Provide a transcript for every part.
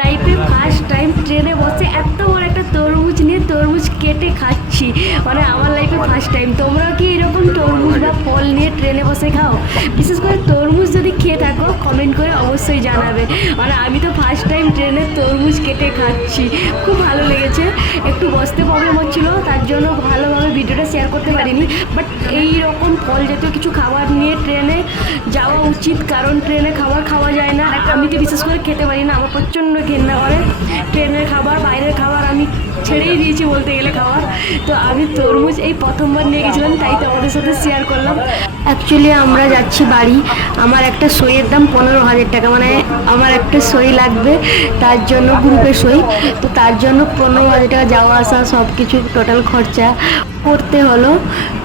লাইফে first time ট্রেনে বসে এত বড় একটা তরমুজ নিয়ে তরমুজ কেটে খাচ্ছি। মানে আমার লাইফে ফার্স্ট টাইম। তোমরা কি এরকম তরমুজ বা ফল নিয়ে ট্রেনে বসে খাও? বিশেষ করে তরমুজ যদি খেয়ে থাকো কমেন্ট করে অবশ্যই জানাবে। মানে আমি তো ফার্স্ট টাইম ট্রেনে তরমুজ কেটে খাচ্ছি, খুব ভালো লেগেছে। একটু বসতে প্রবলেম হচ্ছিল, তার জন্য ভালোভাবে ভিডিওটা শেয়ার করতে পারিনি। বাট এই রকম ফল জাতীয় কিছু খাবার নিয়ে ট্রেনে যাওয়া উচিত, কারণ ট্রেনে খাবার খাওয়া যায় না। আমি তো বিশেষ করে খেতে পারি না, আমার প্রচণ্ড ঘেন্না করে ট্রেনের খাবার, বাইরের খাবার আমি ছেড়েই দিয়েছি বলতে গেলে খাবার। তো আমি তরমুজ এই প্রথমবার নিয়ে গেছিলাম, তাই তো আমাদের সাথে শেয়ার করলাম। অ্যাকচুয়ালি আমরা যাচ্ছি বাড়ি। আমার একটা সইয়ের দাম 15,000 টাকা, মানে আমার একটা সই লাগবে, তার জন্য গ্রুপের সই। তো তার জন্য 15,000 টাকা যাওয়া আসা সব কিছু টোটাল খরচা করতে হলো।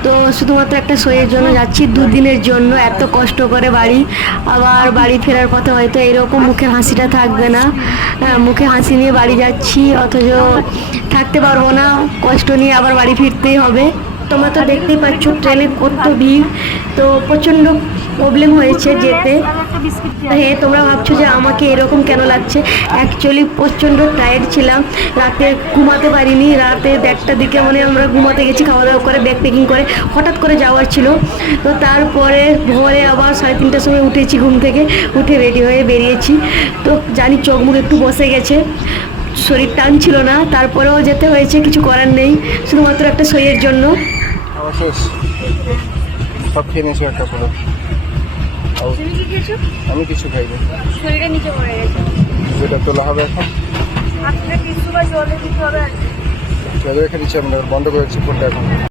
তো শুধুমাত্র একটা সইয়ের জন্য যাচ্ছি, 2 দিনের জন্য। এত কষ্ট করে বাড়ি, আবার বাড়ি ফেরার পথে হয়তো এরকম মুখের হাসিটা থাকবে না। মুখে হাসি নিয়ে বাড়ি যাচ্ছি, অথচ থাকতে পারবো না, কষ্ট নিয়ে আবার বাড়ি ফিরতেই হবে। তোমরা তো দেখতেই পাচ্ছ ট্রেনে কত ভিড়, তো প্রচণ্ড প্রবলেম হয়েছে যেতে। হ্যাঁ, তোমরা ভাবছো যে আমাকে এরকম কেন লাগছে। অ্যাকচুয়ালি প্রচণ্ড টায়ার্ড ছিলাম, রাতে ঘুমাতে পারিনি। রাতে 1টার দিকে মানে আমরা ঘুমাতে গেছি, খাওয়া দাওয়া করে ব্যাগ প্যাকিং করে, হঠাৎ করে যাওয়ার ছিল। তো তারপরে ভোরে আবার 3:30টার সময় উঠেছি ঘুম থেকে, উঠে রেডি হয়ে বেরিয়েছি। তো জানি চোখ মুখ একটু বসে গেছে, শরীর টান ছিল না, তারপরেও যেতে হয়েছে, কিছু করার নেই, শুধুমাত্র একটা সইয়ের জন্য। সব খেয়ে নিয়েছো একটা পুরো। তুমি কি খেয়েছো? আমি কিছু খাইনি। শরীরটা নিচে পড়ে গেছে। যেটা তোলা হবে এখন আপনার কিছু বা জলে দিতে হবে। রেখে দিচ্ছি, আমরা বন্ধ করেছি ফোনটা এখন।